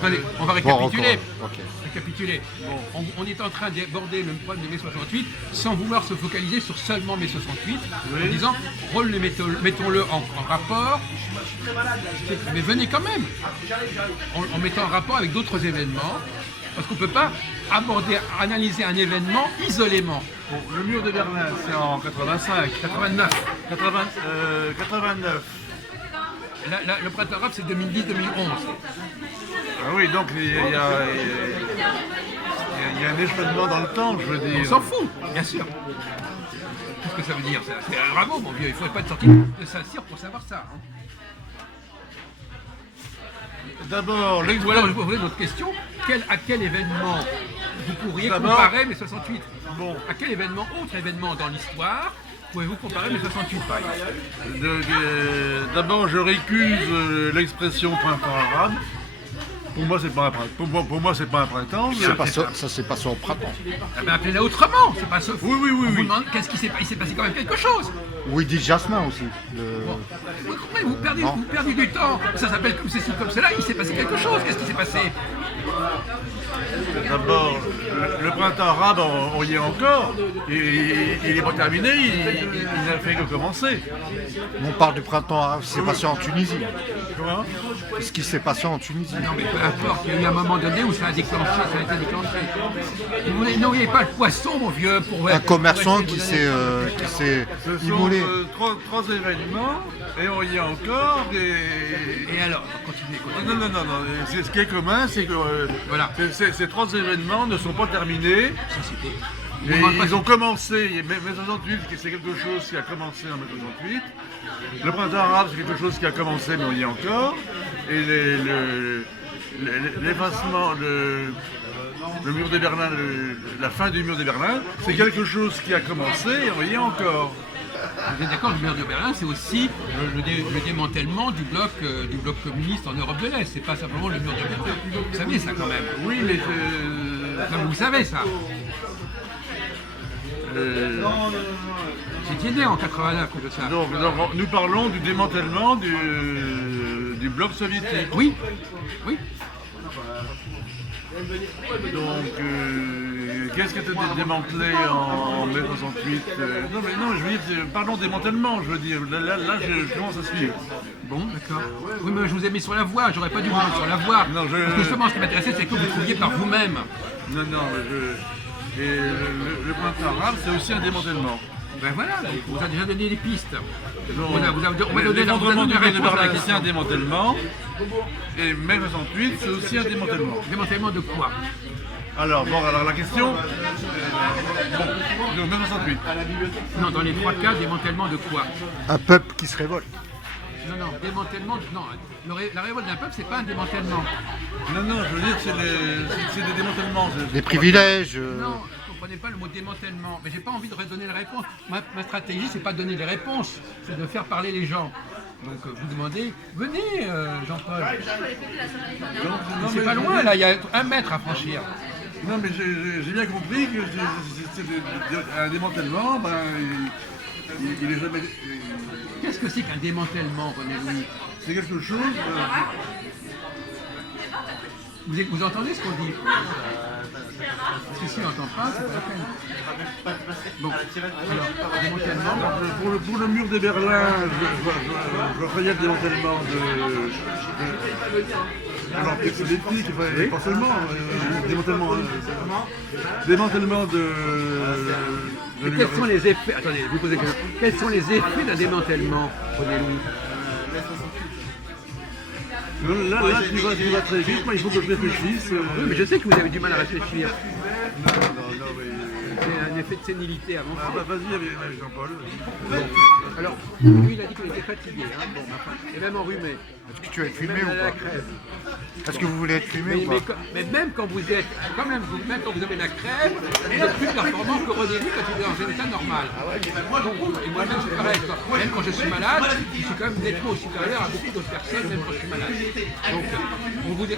Attendez, on va récapituler. Bon, ok. Récapituler. On est en train d'aborder le problème de mai 68 sans vouloir se focaliser sur seulement mai 68, en disant mettons-le en rapport, mais venez quand même, en mettant en rapport avec d'autres événements, parce qu'on ne peut pas analyser un événement isolément. Bon, le mur de Berlin, c'est en 85. 89. 89. Le printemps arabe, c'est 2010-2011. Ah oui, donc il y a un échelonnement dans le temps, je veux dire. On s'en fout, bien sûr. Qu'est-ce que ça veut dire? C'est bravo, mon vieux, il ne faudrait pas être sorti de Saint-Cyr pour savoir ça. Hein. D'abord, Ou alors, je vous poser une autre question. À quel événement vous pourriez comparer mai 68? Bon. À quel événement, autre événement dans l'histoire, pouvez-vous comparer mai 68 par exemple? D'abord, je récuse l'expression printemps arabe. Pour moi, c'est pas un printemps. Pour moi, c'est pas un printemps. Ça s'est passé au printemps. Eh bien, appelez-la autrement. C'est pas ce... Oui. On vous demande qu'est-ce qui s'est passé. Il s'est passé quand même quelque chose. Oui, dit Jasmin aussi. Mais vous perdez du temps. Ça s'appelle comme ceci, comme cela. Il s'est passé quelque chose. Qu'est-ce qui s'est passé? D'abord, le printemps arabe, on y est encore. Il n'est pas terminé, il n'a fait que commencer. On parle du printemps arabe, ce qui s'est passé en Tunisie. Comment? Ce qui s'est passé en Tunisie. Non, mais peu importe, il y a eu un moment donné où ça a déclenché, ça a été déclenché. Vous n'auriez pas le poisson, mon vieux, pour... Un commerçant qui s'est Ce immolé. sont trois événements, et on y est encore. Et alors, continuez. Non. Ce qui est commun, c'est que Voilà. ces trois événements ne sont pas terminés. Société. Et ils ont commencé, mai 68, c'est quelque chose qui a commencé en mai 68. Le printemps arabe, c'est quelque chose qui a commencé, mais on y est encore. Et l'effacement, le mur de Berlin, la fin du mur de Berlin, c'est quelque chose qui a commencé et on y est encore. Vous êtes d'accord, le mur de Berlin, c'est aussi le démantèlement du bloc communiste en Europe de l'Est. C'est pas simplement le mur de Berlin. Vous savez ça quand même. Oui, mais Vous savez ça. J'étais né en 89 à cause de ça. donc, nous parlons du démantèlement du bloc soviétique. Oui. Donc, qu'est-ce qui a été démantelé en mai 68? Non, je veux dire, parlons démantèlement, je veux dire. Là, je commence à suivre. Bon, d'accord. Oui, mais je vous ai mis sur la voie, j'aurais pas dû vous mettre sur la voie. Non, Parce que justement, ce qui m'intéressait, c'est que vous trouviez par vous-même. Non, et le printemps arabe, c'est aussi un démantèlement. Ben voilà, donc on vous a déjà donné les pistes. Donc, On va donner l'effondrement du la mur de réponse à Berlin, la c'est un démantèlement. Et mai 68, c'est aussi un démantèlement. Démantèlement de quoi? Alors la question. Donc mai 68. Non, dans les trois cas, démantèlement de quoi? Un peuple qui se révolte. Non, démantèlement. Non, la révolte d'un peuple, c'est pas un démantèlement. Non, je veux dire, c'est des démantèlements. Des privilèges. Non, vous comprenez pas le mot démantèlement. Mais j'ai pas envie de redonner les réponses. Ma stratégie, c'est pas de donner les réponses, c'est de faire parler les gens. Donc vous demandez, venez Jean-Paul. C'est pas loin là, il y a 1 mètre à franchir. Non, mais j'ai bien compris que c'est un démantèlement, il est jamais. Qu'est-ce que c'est qu'un démantèlement, René-Louis? C'est quelque chose. Vous entendez ce qu'on dit? Parce que si on n'entend pas, c'est pas la peine. Bon, alors, démantèlement. Pour le mur de Berlin, je voyais le démantèlement de l'Empire soviétique, enfin, pas seulement, démantèlement de Mais quels sont les effets? Attendez, vous posez une question. Quels sont les effets d'un démantèlement, René-Louis? Là, tu vas très vite, moi il faut que je réfléchisse. Oui, mais je sais que vous avez du mal à réfléchir. Non, C'est un effet de sénilité avant. vas-y avec Jean-Paul. Alors, lui, il a dit qu'il était fatigué, hein. Bon, enfin, et même enrhumé. Est-ce que tu vas être filmé Même ou à la pas? crève. Est-ce que vous voulez être filmé ou pas? Mais même quand vous êtes, même quand vous avez la crève, vous êtes plus performant que René-Louis quand il est dans un état normal. Et moi-même c'est pareil, même quand je suis malade, je suis quand même nettement supérieur à beaucoup d'autres personnes, même quand je suis malade. Donc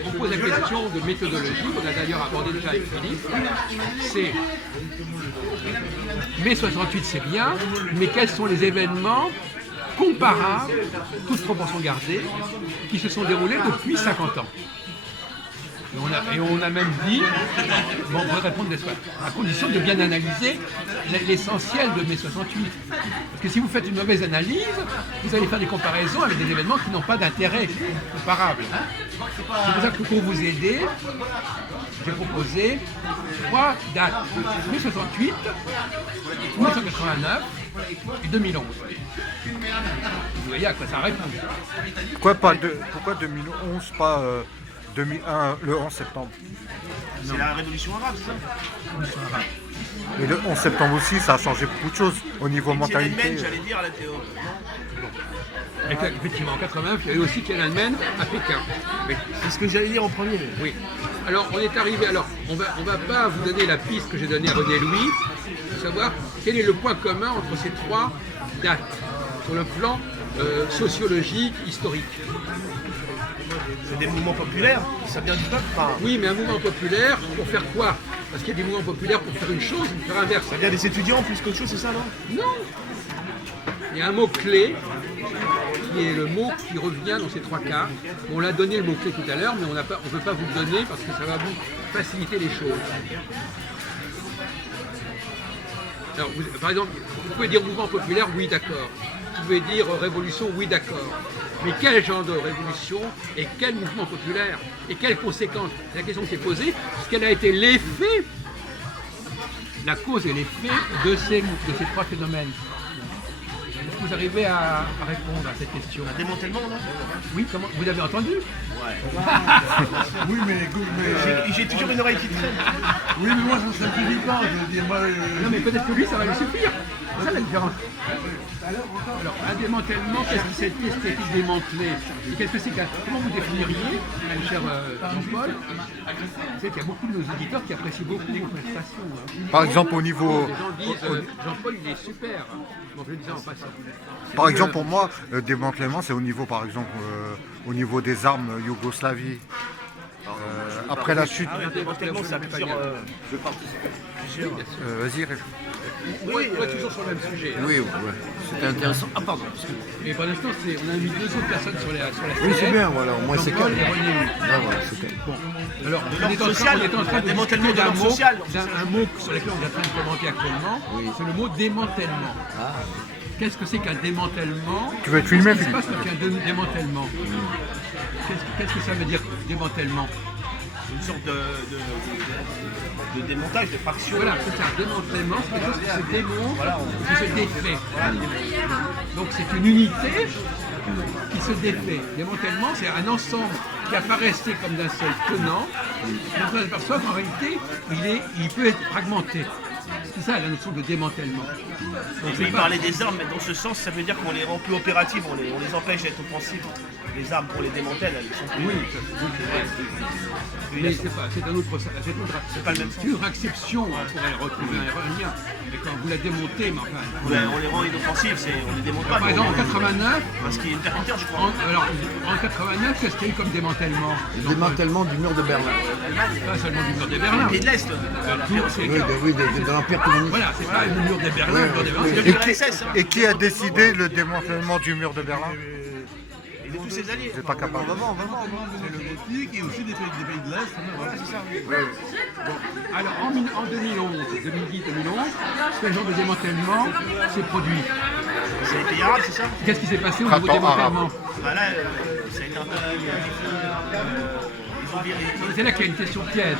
on pose la question de méthodologie, qu'on a d'ailleurs abordé déjà avec Philippe, c'est mai 68 c'est bien, mais quels sont les événements comparables, toutes proportions gardées, qui se sont déroulés depuis 50 ans. Et on a même dit, bon, on va répondre, n'est-ce pas, à condition de bien analyser l'essentiel de mai 68. Parce que si vous faites une mauvaise analyse, vous allez faire des comparaisons avec des événements qui n'ont pas d'intérêt comparable. C'est pour ça que pour vous aider, j'ai proposé 3 dates, mai 68, 1989 et 2011. Vous voyez à quoi ça répond. Pourquoi 2011, pas 2001, le 11 septembre? C'est la révolution arabe, c'est ça? Et le 11 septembre aussi, ça a changé beaucoup de choses au niveau mentalité. Tiananmen, j'allais dire à la théo. Et effectivement, en 89, il y a eu aussi Tiananmen à Pékin. Mais C'est ce que j'allais dire en premier. oui. Alors, on est arrivé. Alors, on va pas vous donner la piste que j'ai donnée à René Louis, pour savoir quel est le point commun entre ces 3 dates sur le plan sociologique, historique. C'est des mouvements populaires, ça vient du peuple. Enfin, Oui, mais un mouvement populaire, pour faire quoi? Parce qu'il y a des mouvements populaires pour faire une chose, pour faire inverse. ça vient des étudiants plus qu'autre chose, c'est ça, non? Non. Il y a un mot-clé qui est le mot qui revient dans ces 3 cas. On l'a donné le mot-clé tout à l'heure, mais on ne peut pas vous le donner parce que ça va vous faciliter les choses. Alors, par exemple, vous pouvez dire mouvement populaire, oui, d'accord. Vous pouvez dire révolution, oui, d'accord. Mais quel genre de révolution et quel mouvement populaire et quelles conséquences? La question qui est posée, c'est quel a été l'effet, la cause et l'effet de ces 3 phénomènes. Est-ce que vous arrivez à répondre à cette question? Un démantèlement, non? Oui, comment vous l'avez entendu? Oui, mais écoute, J'ai toujours une oreille qui traîne. oui, mais moi, ça ne simplifie pas. Je veux dire, moi, Non, mais peut-être que lui, ça va lui suffire. C'est ça la différence. Alors, un démantèlement, qu'est-ce qui a été démantelé? Et qu'est-ce que c'est comment vous définiriez, mon cher Jean-Paul? C'est qu'il y a beaucoup de nos auditeurs qui apprécient beaucoup vos prestations. Hein. Par exemple, au niveau, Les gens disent Jean-Paul, il est super. Bon, je le disais en passant. par exemple, pour moi, le démantèlement, c'est au niveau, par exemple, au niveau des armes Yougoslavie. Après la chute. Un démantèlement, ça a plusieurs. Vas-y, On est toujours sur le même sujet. Hein. Oui, ouais. C'était intéressant. Ah, pardon. Mais pour l'instant, on a mis 2 autres personnes sur la Oui, c'est bien, voilà, au moins c'est Jean-Paul calme. et René Louis. Ah, voilà, c'est calme. Bon, alors De on l'ordre est en social, train de démantèlement discuter de l'ordre social. un mot sur lequel on est en train de commenter actuellement, c'est le mot démantèlement. Qu'est-ce que c'est qu'un démantèlement? Tu veux être filmé, Qu'est-ce qui se Philippe? passe quand il y a un démantèlement? Qu'est-ce que ça veut dire, démantèlement? Une sorte de démontage, de fraction. Voilà, c'est ça, démantèlement, c'est quelque chose qui se démonte, qui se défait. Donc c'est une unité qui se défait. Démantèlement, c'est un ensemble qui apparaissait comme d'un seul tenant, mais on s'aperçoit qu'en réalité, il peut être fragmenté. C'est ça la notion de démantèlement. Donc il parlait des armes, mais dans ce sens, ça veut dire qu'on les rend plus opératives, on les empêche d'être offensives. Les armes pour les démantèler, elles sont plus. Oui, c'est vrai. Mais c'est un autre, C'est pas le même sens. c'est une acception, on pourrait retrouver un lien. Mais quand vous la démontez, mais enfin. On les rend inoffensives, on les démonte pas. Par exemple, en 89, Parce qu'il y a une percuteur, je crois. en 89, qu'est-ce qu'il y a eu comme démantèlement? Le démantèlement du mur de Berlin. Pas seulement du mur de Berlin. Et de l'Est. De l'Empire communiste. Voilà, c'est pas le mur de Berlin. Le mur de Berlin, c'est De l'URSS, hein. Et qui a décidé le démantèlement du mur de Berlin? Et de tous ses alliés. C'est pas capable. c'est le Baltique et aussi des pays de l'Est. Voilà, c'est ça. Alors en 2011, 2010-2011, quel genre de démantèlement s'est produit? C'est les pays arabes, c'est ça? Qu'est-ce qui s'est passé au niveau Printemps démantèlement? Bah là, ça a été un peu. Ils ont viré. C'est là qu'il y a une question piège.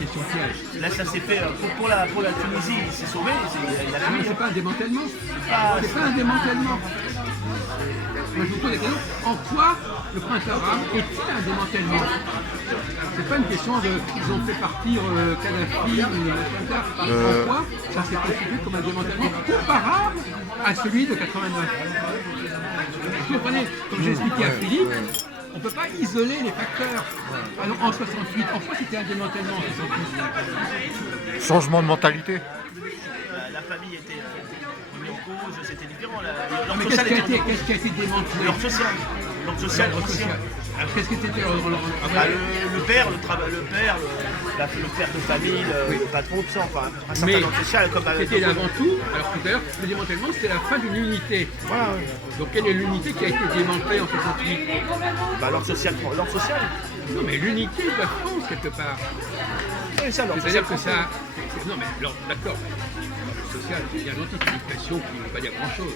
Question piège. Là, ça s'est fait. Pour la Tunisie, il s'est sauvé. Il a Ah, mais fui. c'est pas un démantèlement. pas- C'est pas un démantèlement. Moi, je vous pose la question, en quoi le printemps arabe est-il un démantèlement? C'est pas une question de ils ont fait partir Kadhafi ou en quoi ça s'est constitué comme un démantèlement comparable à celui de 89. Vous comprenez, comme j'ai expliqué à Philippe, on ne peut pas isoler les facteurs. Alors, en 68, en quoi c'était un démantèlement en 68? Changement de mentalité. La famille était mise en cause, c'était différent. L'ordre Mais social était qu'est-ce qui a été démantelé? l'ordre social. L'ordre social, L'ordre ancien. social. Alors, qu'est-ce qui était Bah, le père, le père de famille, le patron, tout ça, enfin, un certain Mais ordre social comme c'était avant tout, alors tout à l'heure, le démantèlement c'était la fin d'une unité. Voilà, Donc quelle est l'unité qui a été démantelée en 68? bah, l'ordre social. Non, mais l'unité de la France, quelque part. Oui, ça, alors, C'est-à-dire que ça. Non, mais alors, d'accord. Le social, il y a longtemps une expression qui ne veut pas dire grand-chose.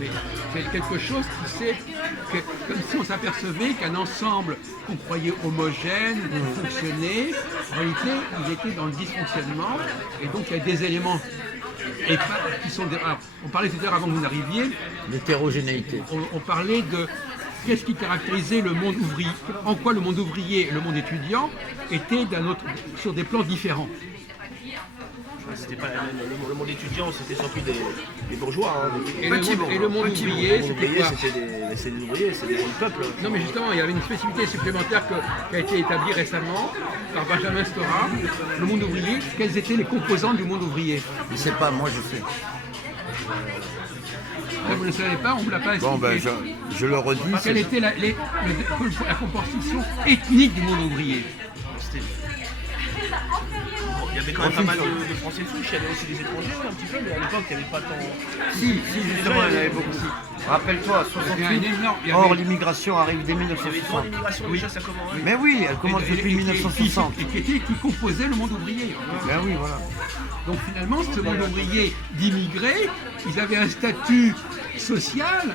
Mais c'est quelque chose qui sait que, comme si on s'apercevait qu'un ensemble qu'on croyait homogène, fonctionnait, en réalité, il était dans le dysfonctionnement. Et donc, il y a des éléments qui sont. Alors, on parlait tout à l'heure avant que vous n'arriviez. L'hétérogénéité. On parlait de qu'est-ce qui caractérisait le monde ouvrier, en quoi le monde ouvrier et le monde étudiant étaient sur des plans différents. C'était pas le monde étudiant, c'était surtout des bourgeois. Hein, Et le monde ouvrier, c'était quoi? C'est des ouvriers, c'est des peuples. Non mais justement, il y avait une spécificité supplémentaire qui a été établie récemment par Benjamin Stora. Le monde ouvrier, quelles étaient les composantes du monde ouvrier? Je sais pas, moi je sais. Vous ne le savez pas, on ne vous l'a pas expliqué. Bon, ben je le redis. Quelle était la composition ethnique du monde ouvrier? Il y avait quand même pas mal de Français de souche, il y avait aussi des étrangers un petit peu, mais à l'époque il n'y avait pas tant. Si, justement, il y en avait beaucoup. Rappelle-toi, 68, or l'immigration arrive dès Il y avait 3 1960. l'immigration déjà, ça commence. Mais oui, elle commence depuis 1960. Et qui composait le monde ouvrier. Ben oui, voilà. Donc finalement, ce monde ouvrier d'immigrés, ils avaient un statut social,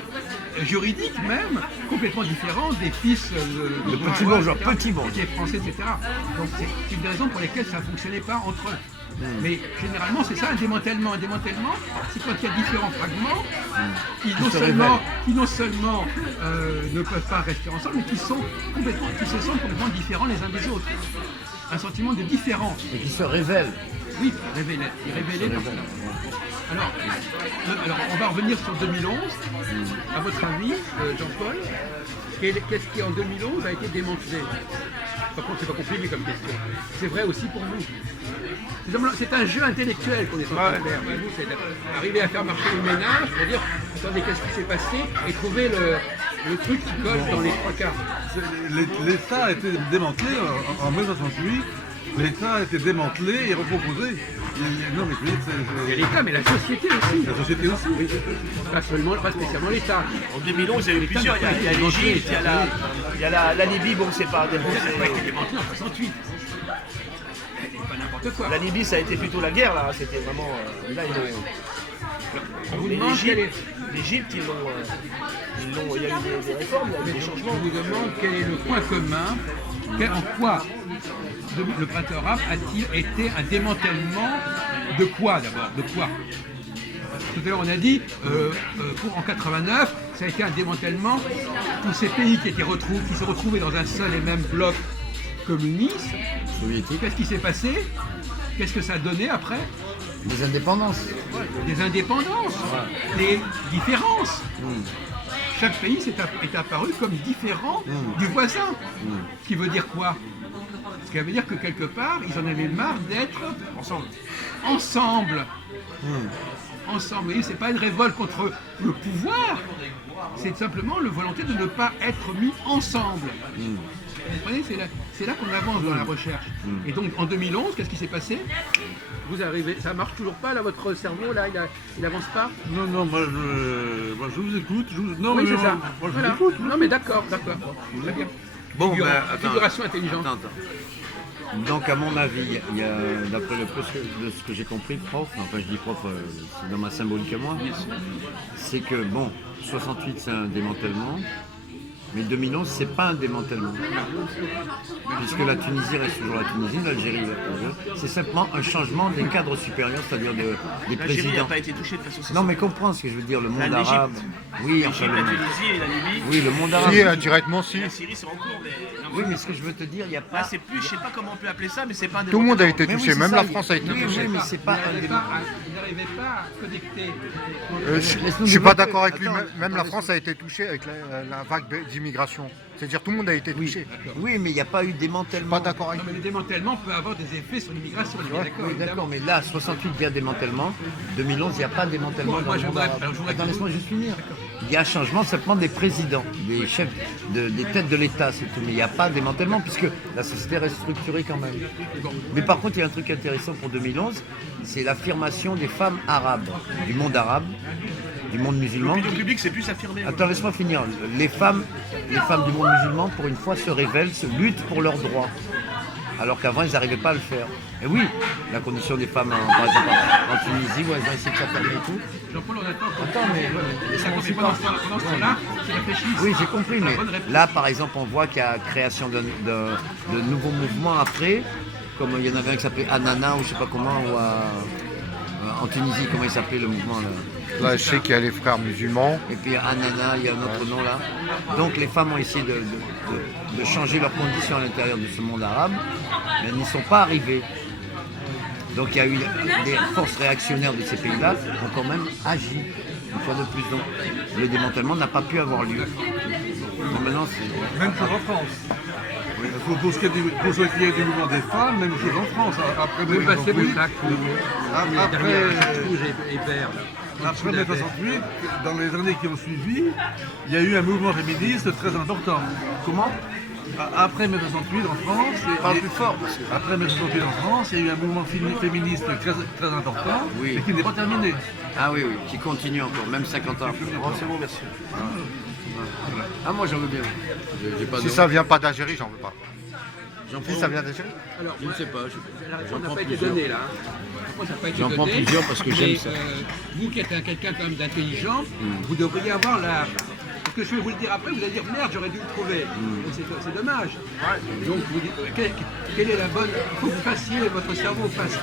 juridique même, complètement différent des fils De petits bourgeois, petits bourgeois. des Français, etc. Donc c'est une des raisons pour lesquelles ça ne fonctionnait pas entre eux. Mais généralement, c'est ça, un démantèlement. Un démantèlement, c'est quand il y a différents fragments qui non seulement ne peuvent pas rester ensemble, mais qui se sentent complètement différents les uns des autres. Un sentiment de différence. Et qui se révèlent. Oui, révélé par ça. Alors, on va revenir sur 2011. À votre avis, Jean-Paul, qu'est-ce qui en 2011 a été démantelé? Par contre, c'est pas compliqué comme question. C'est vrai aussi pour nous. C'est un jeu intellectuel qu'on est en train de faire. C'est d'arriver à faire marcher le ménage pour dire attendez, qu'est-ce qui s'est passé et trouver le truc qui colle dans les trois quarts. L'État a été démantelé en mai 68. L'État a été démantelé et recomposé. Non, mais Il y a l'État, mais la société aussi. la société aussi. Oui, pas spécialement l'État. En 2011, il y a eu plusieurs. Il y a l'Égypte, il y a la Libye, bon, c'est pas des Ça n'a pas été démantelé en 68. C'est pas n'importe quoi. La Libye, ça a été plutôt la guerre, là. C'était vraiment. Là, On vous demande quel est... L'Égypte, il y a eu des réformes, il y a eu des changements. Je vous demande quel est le point commun, en quoi le printemps arabe a-t-il été un démantèlement de quoi d'abord? De quoi? Tout à l'heure on a dit, en 89, ça a été un démantèlement de tous ces pays qui se retrouvaient dans un seul et même bloc communiste. Soviétique. Qu'est-ce qui s'est passé? Qu'est-ce que ça a donné après? Des indépendances. Des indépendances, des différences. Chaque pays est apparu comme différent du voisin. Ce qui veut dire quoi? Ce qui veut dire que quelque part, ils en avaient marre d'être ensemble. Ensemble. Vous voyez, c'est pas une révolte contre le pouvoir, c'est simplement la volonté de ne pas être mis ensemble. Vous comprenez, c'est là qu'on avance dans la recherche. Et donc en 2011, qu'est-ce qui s'est passé? Vous arrivez, ça marche toujours pas là, votre cerveau là, il avance pas? Non, moi je vous écoute. Non, Oui, mais c'est ça. moi je Voilà. vous écoute. Non mais d'accord. Très bien. Bon, ben, attends. Figuration intelligente. Attends. Donc, à mon avis, il y a, d'après le peu de ce que j'ai compris, prof, enfin je dis prof, c'est dans ma symbolique à moi, c'est que, bon, 68 c'est un démantèlement, mais 2011 c'est pas un démantèlement. Puisque la Tunisie reste toujours la Tunisie, l'Algérie, c'est simplement un changement des cadres supérieurs, c'est-à-dire des L'Algérie n'a présidents. pas été touchée de façon Non, mais comprends ce que je veux dire, le monde l'Égypte. arabe. Oui, enfin, l'Égypte, la Tunisie et la Libye. oui, le monde arabe. Si, indirectement, si. La Syrie, c'est en cours, mais. Oui, mais ce que je veux te dire, il n'y a Là, pas. c'est plus, je sais pas comment on peut appeler ça, mais c'est pas un Tout le monde a été Mais oui, touché, c'est même ça, la il- France a été oui, touchée. oui, mais c'est pas un débat. Il n'arrivait pas à connecter. Je Laisse-nous suis pas développer. d'accord avec lui, Attends, même la attends, France a été touchée avec la vague d'immigration. C'est-à-dire tout le monde a été touché. Oui, mais il n'y a pas eu démantèlement. Pas d'accord avec Non, mais lui. le démantèlement peut avoir des effets sur l'immigration, on est bien d'accord. Oui, d'accord, mais là, 68, il y a démantèlement. 2011, il n'y a pas de démantèlement. Moi, dans le je monde voudrais- arabe. alors, je voudrais Attends, que laisse-moi juste finir. Il y a un changement simplement des présidents, des chefs, des têtes de l'État, c'est tout. Mais il n'y a pas de démantèlement puisque la société reste structurée quand même. Mais par contre, il y a un truc intéressant pour 2011, c'est l'affirmation des femmes arabes, du monde arabe, du monde musulman. L'opinion publique, c'est plus affirmé. Attends, laisse-moi finir. Les femmes du monde musulman, pour une fois, se révèlent, se luttent pour leurs droits. Alors qu'avant, ils n'arrivaient pas à le faire. Et oui, la condition des femmes, par exemple, en Tunisie, où elles ont essayé de s'affirmer et tout. Jean-Paul, on attend. Attends, mais ça Mais pendant ce temps-là, c'est réfléchissent. Oui, j'ai compris, mais La bonne réponse. là, par exemple, on voit qu'il y a création de nouveaux mouvements après, comme il y en avait un qui s'appelait Anana, ou je sais pas comment, ou en Tunisie, comment il s'appelait le mouvement là. Là, je sais qu'il y a les frères musulmans. Et puis Anana, il y a un autre nom là. Donc les femmes ont essayé de changer leurs conditions à l'intérieur de ce monde arabe, mais elles n'y sont pas arrivées. Donc il y a eu des forces réactionnaires de ces pays-là qui ont quand même agi, une fois de plus. Donc le démantèlement n'a pas pu avoir lieu. Donc, maintenant, Même chose en France. Pour ce qui est du mouvement des femmes, même chose en France. Après Vous mai passez 68, vos sacs, après, rouge et vert. Là. après mai 68, dans les années qui ont suivi, il y a eu un mouvement féministe très important. comment Après mai 68 en France, Parle plus fort, parce que... après mai 68 en France, il y a eu un mouvement féministe très important, Oui. mais qui n'est pas terminé. Ah oui, oui, qui continue encore, même 50 ans après. Oh, c'est bon, merci. Ah moi j'en veux bien. J'ai pas Si de... ça vient pas d'Algérie, j'en veux pas. J'en Si ça vient d'Algérie. Alors, Je ne sais pas. la réponse J'en n'a prends pas été plusieurs. donnée là. La réponse n'a pas été J'en prends donnée, plusieurs parce que mais, j'aime ça. Vous qui êtes quelqu'un quand même d'intelligent, vous devriez avoir la. Parce que je vais vous le dire après, vous allez dire merde, j'aurais dû le trouver. Donc, c'est dommage. Donc vous dites, quelle est la bonne. Il faut que vous fassiez, votre cerveau fasse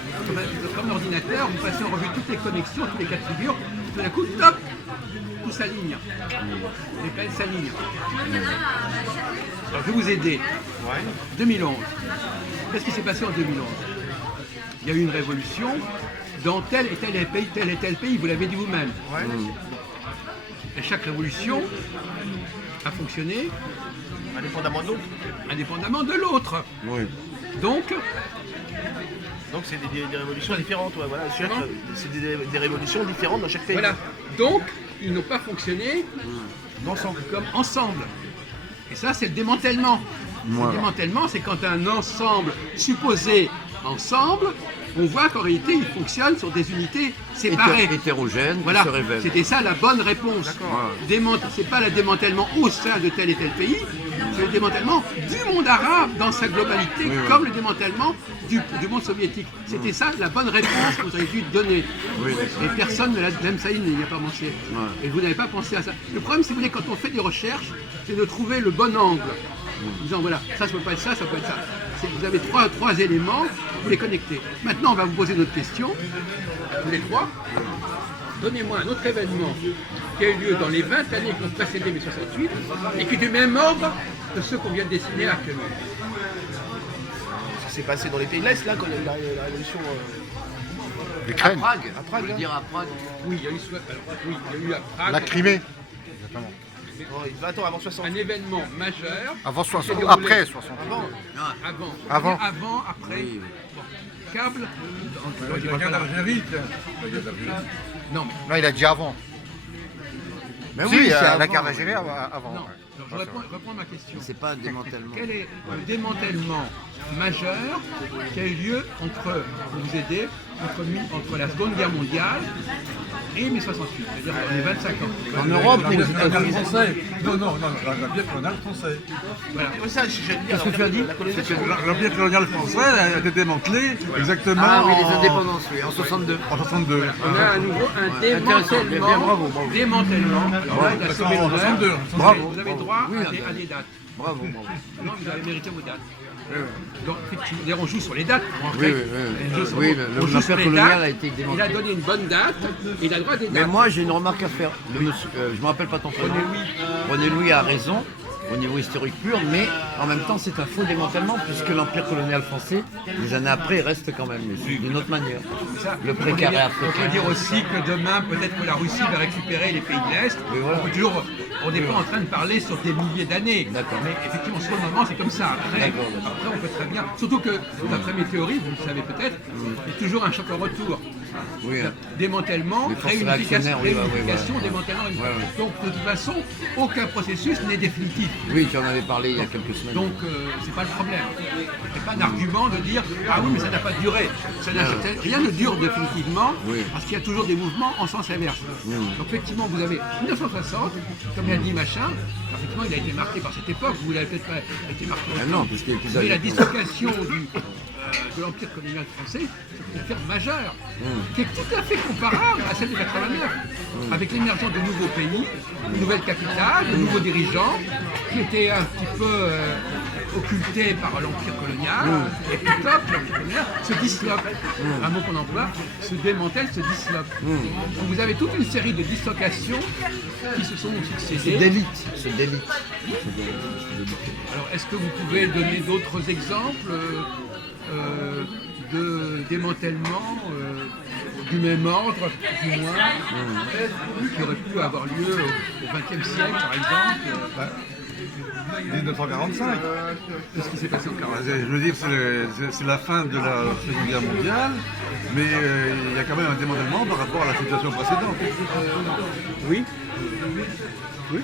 comme un ordinateur, vous passez en revue toutes les connexions, tous les cas de figure, tout d'un coup, top, tout s'aligne. Les planètes s'alignent. Alors je vais vous aider. 2011. Qu'est-ce qui s'est passé en 2011? Il y a eu une révolution dans tel et tel pays, vous l'avez dit vous-même. Et chaque révolution a fonctionné Indépendamment de l'autre. indépendamment de l'autre. Oui. Donc, C'est des révolutions différentes. Ouais, voilà. C'est des révolutions différentes dans chaque pays. voilà. Donc, ils n'ont pas fonctionné comme ensemble. Et ça, c'est le démantèlement. Voilà. Le démantèlement, c'est quand un ensemble supposé ensemble, on voit qu'en réalité, il fonctionne sur des unités séparées. Hétérogène, Voilà, qui se révèle. c'était ça la bonne réponse. C'est pas le démantèlement au sein de tel et tel pays, c'est le démantèlement du monde arabe dans sa globalité, comme le démantèlement du monde soviétique. C'était ça la bonne réponse que vous avez dû donner. Et personne ne l'a, même Saïd n'y a pas pensé. Et vous n'avez pas pensé à ça. Le problème, si vous voulez, quand on fait des recherches, c'est de trouver le bon angle. En disant voilà, ça peut pas être ça, ça peut être ça. Vous avez trois éléments, vous les connectez. Maintenant, on va vous poser notre question, tous les trois. Donnez-moi un autre événement qui a eu lieu dans les 20 années qui ont précédé mai 68 et qui est du même ordre que ceux qu'on vient de dessiner actuellement. Ça s'est passé dans les pays de l'Est, là, quand il y a eu la révolution. L'Ukraine, Prague, À Prague, je veux là. dire à Prague. Oui, il y a eu, il y a eu à Prague la Crimée. Exactement. Non, 20 ans avant 60. un événement majeur. Avant qui 60, s'est déroulé après 60. Avant, Avant. après. Oui, oui. Bon. Câble. La guerre d'Algérie. Non, mais Non, il a dit avant. Mais Si, oui, c'est la avant. guerre d'Algérie avant. non. ouais. Alors, je reprends ma question. C'est pas un démantèlement. Quel est le démantèlement majeur qui a eu lieu pour vous aider, entre la Seconde Guerre mondiale et mai 68, c'est-à-dire dans les 25 ans. En Europe ou aux États-Unis? Français. Non, l'empire colonial français. Voilà. Mais ça, j'aime bien. Qu'est-ce que tu as dit? La colonisation. L'empire colonial français a été démantelé exactement Ah oui, les en- indépendances, oui, en 62. en 62. On a à nouveau un Intéressant, bien, bravo, bravo. démantèlement. Alors là, il a sauvé En l'honneur. 62. Bravo. Vous avez droit Oui, à des dates. Bravo, bravo. Non, vous avez mérité vos dates. Donc, effectivement, d'ailleurs, on joue sur les dates. En Oui, fait, oui, oui. les jeux sont Oui, bons. le- On joue sur l'empire les colonial dates. a été démantelé. Il a donné une bonne date, et il a le droit des dates. Mais moi, j'ai une remarque à faire. Le monsieur, je me rappelle pas ton prénom. René Louis a raison au niveau historique pur, mais en même temps, c'est un faux démantèlement puisque l'empire colonial français, des années après, reste quand même, mais d'une autre manière. Ça, Le précaré on peut africain. dire aussi que demain, peut-être que la Russie va récupérer les pays de l'Est. Oui, voilà. On n'est pas en train de parler sur des milliers d'années. D'accord. Mais effectivement, sur le moment, c'est comme ça. Après, D'accord. on peut très bien. Surtout que, d'après mes théories, vous le savez peut-être, il y a toujours un choc au retour. Oui, hein. Démantèlement, Les forces réunification, réactionnaires, oui, réunification, ouais. démantèlement. Ouais, ouais. Donc de toute façon, aucun processus n'est définitif. Oui, tu en avais parlé il y a quelques semaines. Donc c'est pas le problème. C'est pas un argument de dire ah oui mais ça n'a pas duré. Rien ne dure définitivement Oui. parce qu'il y a toujours des mouvements en sens inverse. Donc effectivement vous avez 1960, comme l'a dit Machin, effectivement il a été marqué par cette époque, vous l'avez peut-être pas été marqué. Ah non, puisqu'il y a plus Vous avez la d'années. dislocation de l'Empire colonial français, c'est une affaire majeure, qui est tout à fait comparable à celle de 89, avec l'émergence de nouveaux pays, de nouvelles capitales, de nouveaux dirigeants, qui étaient un petit peu occultés par l'Empire colonial, et puis hop, l'Empire colonial se disloque. Un mot qu'on emploie, se démantèle, se disloque. Donc vous avez toute une série de dislocations qui se sont succédées. C'est d'élite. Alors, est-ce que vous pouvez donner d'autres exemples de démantèlement du même ordre, du moins, qui aurait pu avoir lieu au XXe siècle, par exemple 1945. Qu'est-ce qui s'est passé au 40? Je veux dire, c'est la fin de la Seconde Guerre mondiale, mais il y a quand même un démantèlement par rapport à la situation précédente. Oui. Oui.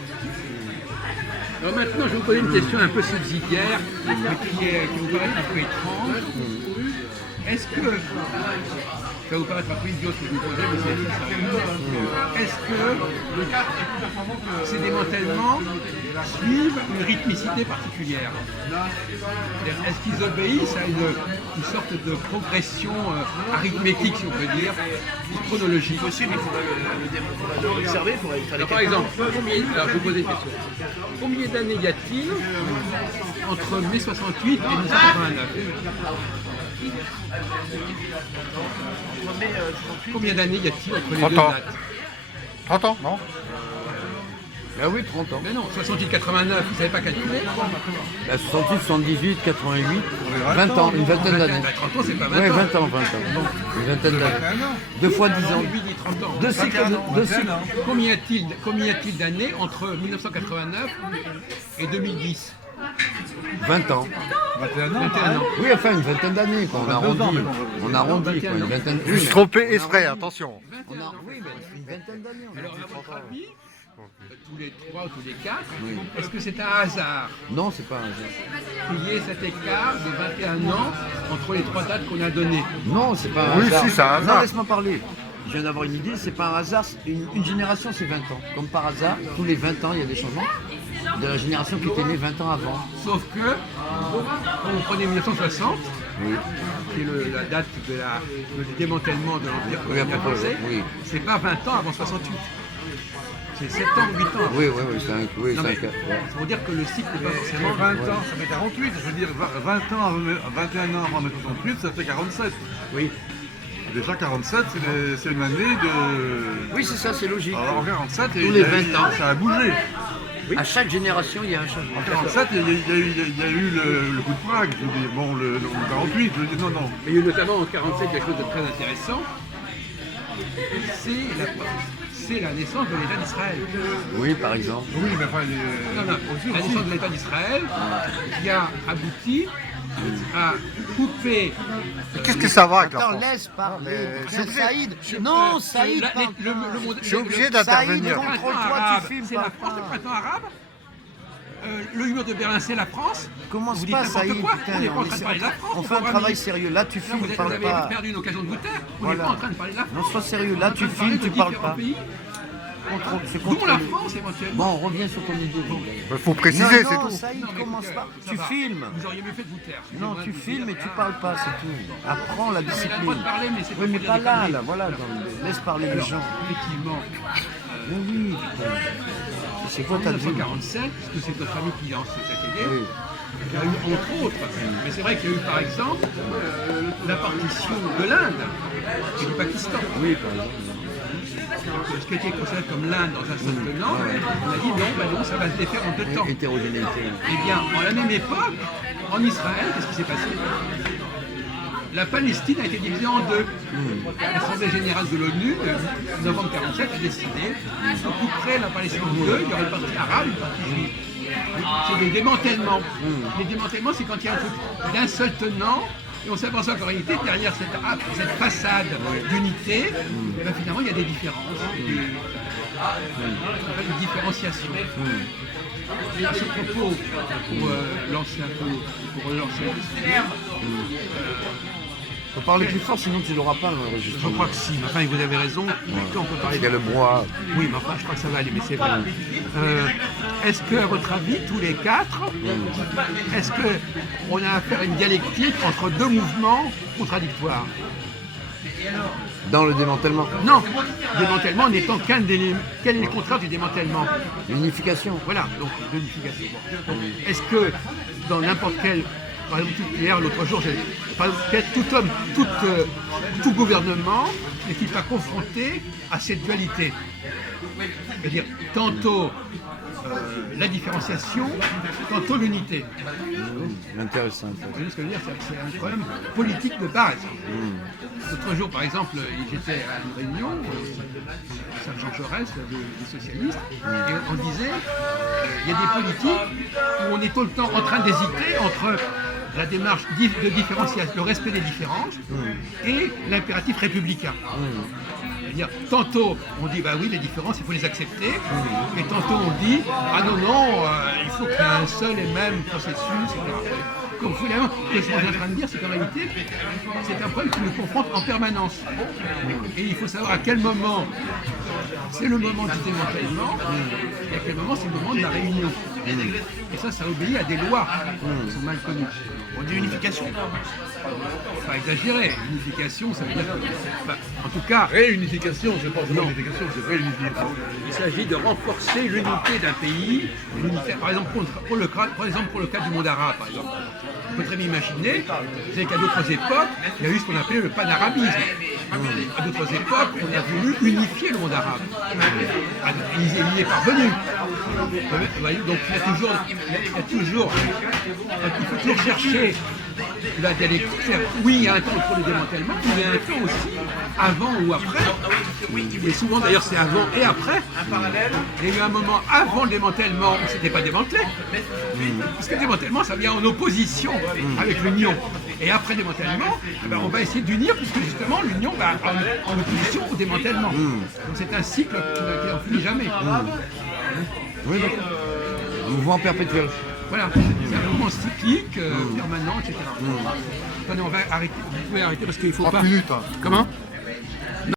Alors maintenant, je vais vous poser une question un peu subsidiaire, mais qui vous paraît un peu étrange. Est-ce que, ça va vous paraître un peu idiot ce que je vous posez, mais c'est ça. Est-ce que ces démantèlements suivent une rythmicité particulière? C'est-à-dire, est-ce qu'ils obéissent à une sorte de progression arithmétique, si on peut dire, chronologique? Possible, il faudra l'observer, il faudrait Alors, par exemple, alors je vous pose une question. Combien d'années y a-t-il entre mai 68 et 1989? Combien d'années y a-t-il entre les 30 deux ans. dates? 30 ans, non? Ah oui, 30 ans. Mais non, 68-89, vous ne savez pas calculer? 68, 78, 88, 20 ans, une vingtaine d'années. 30 ans, c'est pas 20 Ouais, ans. 20 ans. Une vingtaine d'années. 2 fois 10 ans. Lui dit 30 ans. Deux cycles. Combien y a-t-il d'années entre 1989 et 2010? 20 ans. 21 ans. 21 ans. Oui, enfin une vingtaine d'années, quoi. On arrondit. On arrondit, quoi. Une vingtaine. Je me suis trompé exprès, attention. Oui, mais une vingtaine d'années. Alors, à votre avis, tous les 3 ou tous les 4, Oui. est-ce que c'est un hasard Non, c'est pas un hasard. qu'il y ait cet écart de 21 ans entre les 3 dates qu'on a données? Non, c'est pas un Oui, hasard. si, c'est un hasard. Non, laisse-moi parler. Je viens d'avoir une idée, c'est pas un hasard. Une génération, c'est 20 ans. Comme par hasard, tous les 20 ans, il y a des changements de la génération qui était née 20 ans avant. Sauf que, quand vous prenez 1960, Oui. qui est la date du démantèlement de l'Empire Oui, à peu colonial près, français, oui. c'est pas 20 ans avant 68. C'est 7 ans ou 8 ans. Oui, c'est un, oui, Non, c'est mais un cas. Ouais. ça veut dire que le cycle n'est pas forcément 20 ans, ça fait 48. Je veux dire, 20 ans, 21 ans avant 68, ça fait 47. Oui. Déjà 47, c'est une année de... Oui, c'est ça, c'est logique. Alors en 47, Tous les 20 ans. ça a bougé. À chaque génération, il y a un changement. En 47, il y a eu le coup de Prague. Je veux dire, bon, le 48, je veux dire, non. Mais il y a eu notamment en 47 quelque chose de très intéressant, c'est la naissance de l'État d'Israël. Oui, par exemple. Oui, mais enfin, Non, la naissance de l'État d'Israël qui a abouti à couper. Qu'est-ce que ça va avec la Attends, France? laisse parler. je suis obligé- Saïd. Non, Saïd, La- parle le- pas. le- Je suis obligé le- d'intervenir. le printemps Contrôle-toi, arabe, tu filmes, c'est la parle France, pas. le printemps arabe. Le mur de Berlin, c'est la France. Commence Vous dites pas, n'importe Saïd, quoi. putain, On n'est pas en on train de essaie- parler de la France. on mon fait un pauvre travail ami. sérieux. Là, tu Là, filmes, vous parle avez pas. perdu une occasion de vous taire. On Voilà. n'est pas en train de parler de la France. Non, sois sérieux. Là, tu On est en train de filmes, tu parler de parles pas. différents pays, C'est dont la contrôlé. France éventuellement. Bon, on revient sur ton idée. Il faut préciser, Non, c'est non, tout. Saïd, Non, mais commence écoutez, pas. ça Tu va. filmes. Vous auriez mieux fait de vous taire. Non, Excusez-moi tu de vous filmes et dire, tu là, parles pas, c'est tout. Apprends la mais elle a le droit discipline. de parler, mais c'est Oui, mais pour pas dire des là, conneries. là, voilà. Laisse parler les Alors, gens. effectivement, Mais oui, putain. C'est quoi en ta vie? 1947, puisque c'est notre ami qui lance cette idée, Oui. il y a eu entre autres, mais c'est vrai qu'il y a eu par exemple la partition de l'Inde et du Pakistan. Oui, par exemple. Donc, ce qui était considéré comme l'Inde dans un seul tenant, on a dit non, ça va se défaire en 2 temps. Hétérogénéité. Eh bien, en la même époque, en Israël, qu'est-ce qui s'est passé? La Palestine a été divisée en 2. L'Assemblée générale de l'ONU, de novembre 1947, a décidé qu'on couperait la Palestine en 2, il y aurait une partie arabe, une partie juive. C'est des démantèlements. Les démantèlements, c'est quand il y a un truc d'un seul tenant Et on s'aperçoit qu'en réalité, derrière cette façade d'unité, eh ben, finalement, il y a des différences, une différenciation. Et à ce propos, pour lancer un peu, pour relancer le sujet, Faut parler plus fort, sinon tu l'auras pas je l'enregistrement. crois que si, mais enfin, vous avez raison, on peut parler Il y a le bois. Oui, mais enfin, je crois que ça va aller, mais c'est vrai. Est-ce que, à votre avis, tous les quatre, est-ce qu'on a affaire à une dialectique entre deux mouvements contradictoires? Dans le démantèlement. Non, démantèlement n'étant qu'un des... Quel est le contraire du démantèlement? L'unification. Voilà, donc l'unification. Donc, est-ce que dans n'importe quel... Par exemple, hier, l'autre jour, par exemple, tout homme, tout gouvernement n'est-il pas confronté à cette dualité? C'est-à-dire, tantôt la différenciation, tantôt l'unité. Intéressant. Vous voyez ce que je veux dire? C'est un problème politique de base. L'autre jour, par exemple, j'étais à une réunion, Sergent Jaurès, des socialistes, et on disait, il y a des politiques où on est tout le temps en train d'hésiter entre la démarche de différenciation, le respect des différences, et l'impératif républicain. C'est-à-dire, tantôt on dit bah oui les différences il faut les accepter, et tantôt on dit ah non il faut qu'il y ait un seul et même processus, etc. Donc finalement, ce que je suis en train de dire, c'est qu'en réalité, c'est un problème qui nous confronte en permanence. Et il faut savoir à quel moment c'est le moment du démantèlement et à quel moment c'est le moment de la réunion. Et ça obéit à des lois qui sont mal connues. On dit unification. Pas exagérer, unification, ça veut dire que, en tout cas, Réunification, c'est pas unification, c'est réunification. il s'agit de renforcer l'unité d'un pays, par exemple pour le cas du monde arabe, par exemple. On peut très bien imaginer qu'à d'autres époques, il y a eu ce qu'on appelait le panarabisme. À d'autres époques, on a voulu unifier le monde arabe. Il y est parvenu. Vous voyez, donc il faut toujours chercher la dialectique. Oui, il y a un temps pour le démantèlement, mais il y a un temps aussi avant ou après. Et souvent d'ailleurs c'est avant et après. Il y a eu un moment avant le démantèlement où c'était pas démantelé. Parce que le démantèlement ça vient en opposition avec l'union. Et après le démantèlement, eh ben, on va essayer d'unir puisque justement l'union va en opposition au démantèlement. Donc c'est un cycle qui n'en finit jamais. Oui, d'accord. Mouvement perpétuel. Voilà, c'est un mouvement cyclique, permanent, etc. Attendez, on va arrêter. Vous pouvez arrêter parce qu'il ne faut 30 pas. minutes. Hein. Comment?